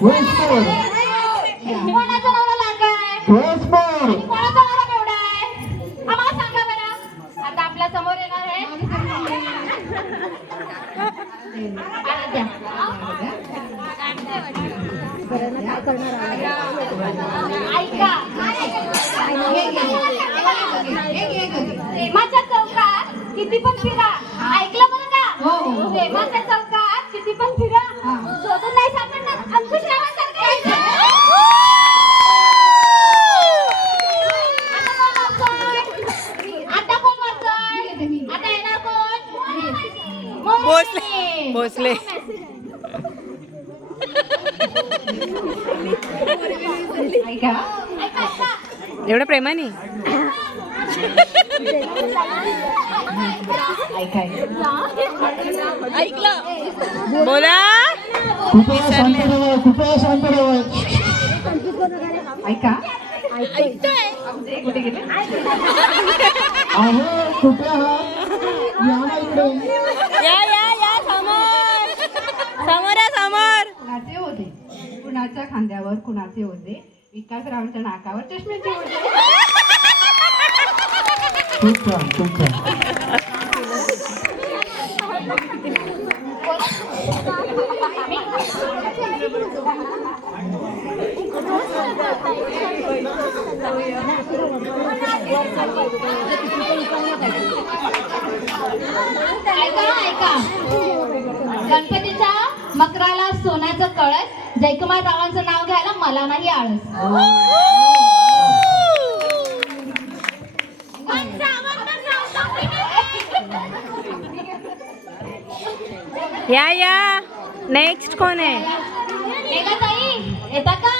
कोणाचा नवरा लांगा आहे आणि कोणाचा नवरा केवढा आहे आम्हाला सांगा बरं. आता आपल्या समोर येणार आहे आराध्या. ऐका, प्रेमाच्या चौकात किती पण फिरा, ऐकलं बरं का? प्रेमाच्या चौकात किती पण फिरा, शोधून नाही सापडणार अंकुश रावांसारखं. आता कोण वाचतोय? आता येणार कोण? भोसले. ऐका, ऐका. एवढं प्रेमाने ऐकलं बोला. ऐका, कुठे गेले? या समोर समोर. कुणाचे होते? कुणाच्या खांद्यावर कुणाचे होते? विकासरावांच्या नाकावर चष्म्याचे होते. खूप छान, खूप छान. ऐका, गणपतीच्या मकराला सोन्याचं कळस, जयकुमार रावांचं नाव घ्यायला मला नाही आळस. या नेक्स्ट कोण आहे? मेघाताई येता का?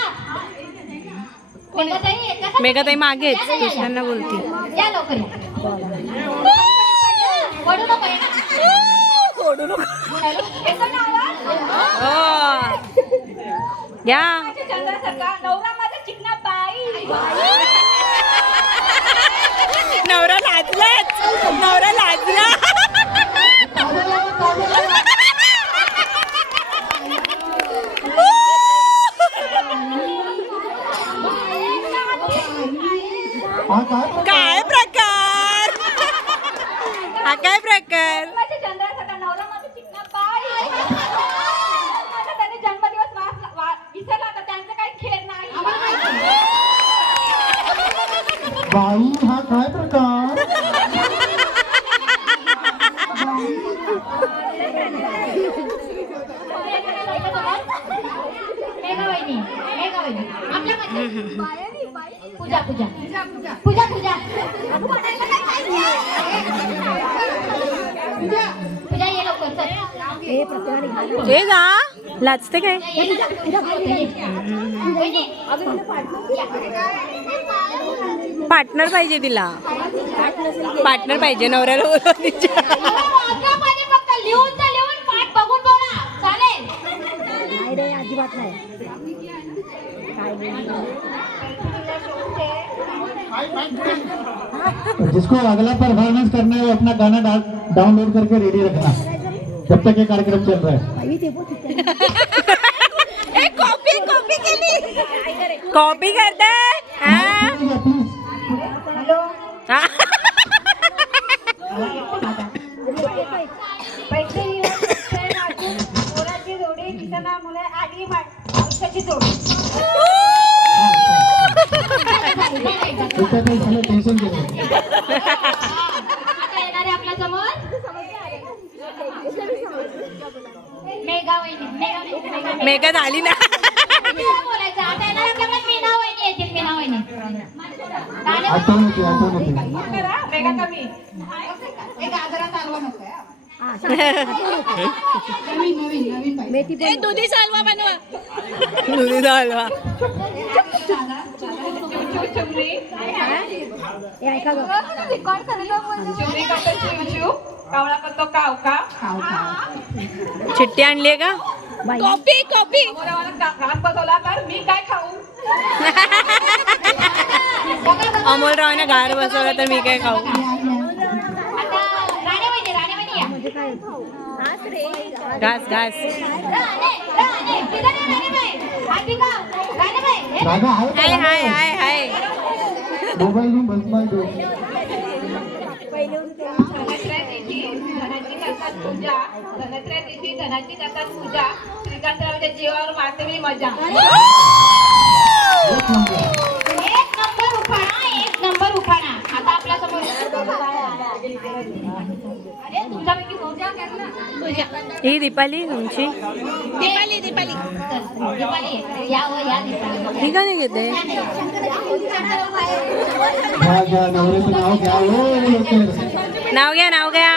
मेघाताई येता का? मेघाताई मागेच या, या, या. कृष्णांना बोलती. या लवकर या. वळू नको या. येतो ना आवाज? या चंद्रासारखा नवरा माझा चिकना बाई. नवरा लाजला. काय प्रकार? हा काय प्रकार? चंद्रासारखा नवरा माझा चिकना बाई. माझा त्याने जन्मदिवस विसरला तर त्यांचं काही खेळ नाही. बाई हा काय प्रकार? मेघावहिनी आपल्या पूजा ये लवकर चल. ते जा लाजते काय? पार्टनर पाहिजे तिला. पार्टनर पाहिजे नवऱ्याला बोलवा तिच्या. फक्त लिहून पाठ बघून बोला चालेल. नाही रे अजिबात नाही. जिसको अगला परफॉर्मेंस करना है वो अपना गाना डाउनलोड करके रेडी रखना जब तक ये कार्यक्रम चल रहा है. कॉपी करते. टेन्शन घेऊ. आता येणार आहे आपल्या समोर मेघावहिनी. मेघा झाली ना. बोलायचं आता येणार आपल्याकडे मीना वहिनी येतील. मीना वहिनी आठवण होती. मेघा कमी एक आदरात आलवा नको. नवीन दुधी सालवा बनवा. दुधी सालवा. चिट्टी आणली का? कॉपी मी काय खाऊ? अमोलरावने घार बसवला तर मी काय खाऊ? आता राणेवहिनी या. घास घास. राणे, इधर ये राणेबाई. जागा आहे हाय का? हाय हाय हाय. मोबाईल घेऊन बस माय दो. धनत्रय तिथी धनाची करतात पूजा धनत्रय तिथी धनाची करतात पूजा श्रीकांतरावच्या जीवावर मारते मी मजा. एक नंबर. एक नंबर उखाणा आता आपल्या समोर अरे तुमच्यापैकी पूजा कर ना पूजा ही दीपाली तुमची. दीपाली या हो या दीपाली ही का नाही घेते. घ्या घ्या नवऱ्याचं नाव घ्या हो लवकर. नाव घ्या नाव घ्या.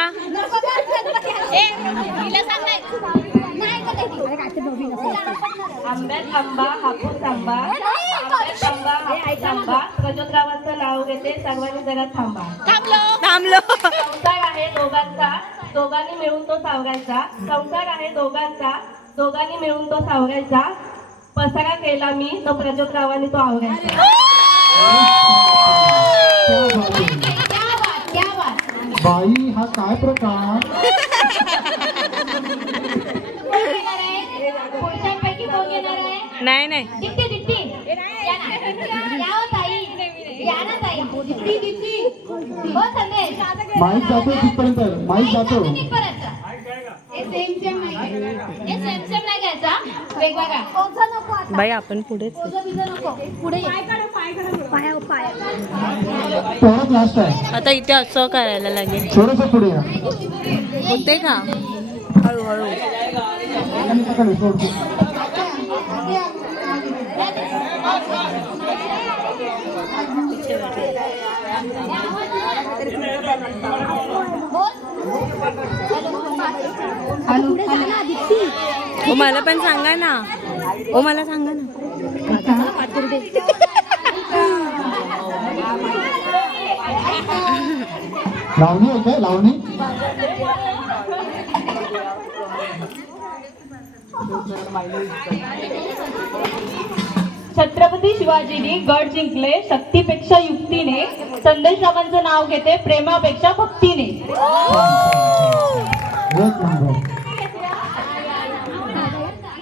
आंब्यात आंबा हापूस आंबा आंब्यात आंबा हापूस आंबा प्रजोतरावांचं नाव घेते सर्वांनी जरा थांबा. थांबलो. संसार आहे दोघांचा दोघांनी मिळून तो सावरायचा संसार आहे दोघांचा दोघांनी मिळून तो सावरायचा पसारा केला मी तो प्रजोतरावांनी तो आवरायचा. बाई हा काय प्रकार. पुढच्यापैकी कोण येणार आहे नाही नाही. दिप्ती दिप्ती या ना या हो ताई या ना ताई दिप्ती दिप्ती हो संदेश माईक जातो तिथपर्यंत माईक जातो. हे सेम नाही घ्यायचा वेगवेगळा बाई आपण पुढेच आहे. पुढे तेवढंच लास्ट आहे. आता इथे असं करायला लागेल. थोडंसं पुढे या. होते का हळूहळू. इकडे सोडतो. ओ मला पण सांगा ना. ओ मला सांगा ना. लावणी आहे काय लावणी. छत्रपती शिवाजींनी गड जिंकले शक्तीपेक्षा युक्तीने संदेशरावांचं नाव घेते प्रेमापेक्षा भक्तीने. एक नंबर.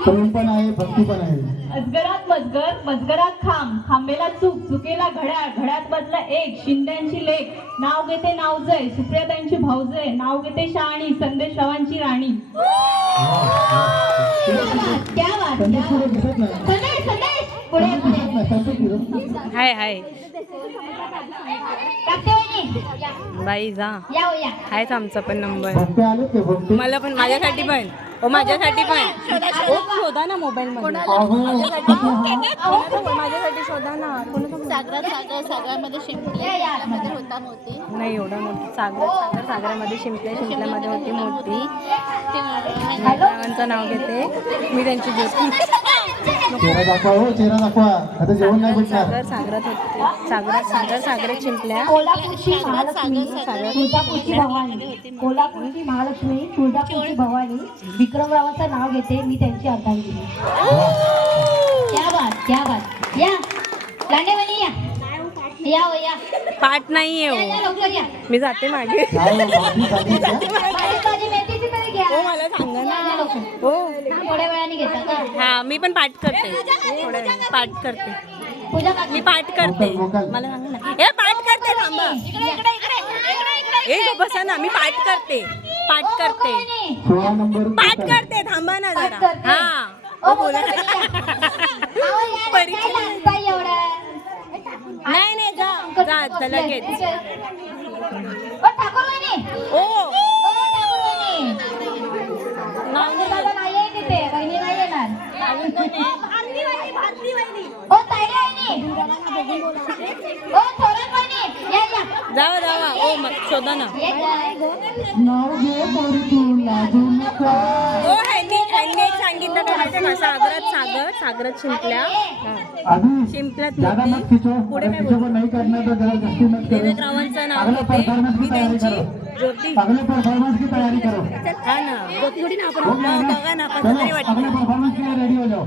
प्रेम पण आहे भक्ती पण आहे. अजगरात मजगर मजगरात खांब खांबेला चूक चुकेला घड्याळ घड्यात बदला एक शिंद्यांची लेख नाव घेते नावजय सुप्रियातांची भाऊजय नाव घेते शहाणी संदेशरावांची राणी. क्या बात संदेश पुढे दिसत नाही. संदेश संदेश पुढे पुढे संदेश दिसत. हाय हाय. टाकते वहिनी. बाई जा. या हो या हायच आमचा पण नंबर. भक्ती आले ते भक्ती. मला पण माझ्यासाठी पण. ओ माझ्यासाठी पण. ओ शोधा ना मोबाईल मध्ये. अहो, माझ्यासाठी शोधा ना. सागरामध्ये शिंपले मध्ये होता मोती नाही एवढा मोठी. सागरामध्ये शिंपल्यामध्ये होती मोठी. देवांचं नाव घेते मी त्यांची ज्योती. चेहरा दाखवा हो चेहरा दाखवा. आता जेवण नाही भेटणार. सागरात होते. सागरात शिंपल्या. कोल्हापूरची महालक्ष्मी तुळजापूरची भवानी कोल्हापूरची महालक्ष्मी तुळजापूरची भवानी विक्रमरावांचं नाव घेते मी त्यांची अर्धांगिनी. क्या बात या लांडेवाली या हो या पाठ नाही या आहे. लवकर या मी जाते मागे. काय भाजी चालली का? भाजी मेथीची तरी घ्या. ओ मला सांगा या ना. लवकर. हो थोड्या वेळाने घेता का हा मी पण पाठ करते. थोड्या वेळाने पाठ करते. पूजा मी पाठ करते. मला सांगा ना. ए पाठ करते थांबा. ए गो बसा ना. मी पाठ करते. 16 नंबर. पाठ करते. थांबा ना पाठ जरा. करते. हा बोला. परिचय नाही नाही जा आता लगेच. ओ नाव जावा जावा. ओ मग शोधा ना. नाव घे पोरी तू लाजू नका. ओ ह्यांनी एक सांगितलं का माहिती का. सागरात शिंपल्या. अभी शिंपल्यात ज्यादा मोती. मत खींचो. पुढे अगर काय किसी को नहीं करना तो जरा जस्ती मत करो. देवेंद्ररावांचं नाव अगले घेते परफॉर्मेंस मी की तैयारी त्यांची करो. ज्योती. अगले परफॉर्मेंस की तैयारी करो. हा ना. हो गया ना? बघा ना कसं चलो तरी वाटतं. अगले परफॉर्मेंस के लिए रेडी हो जाओ.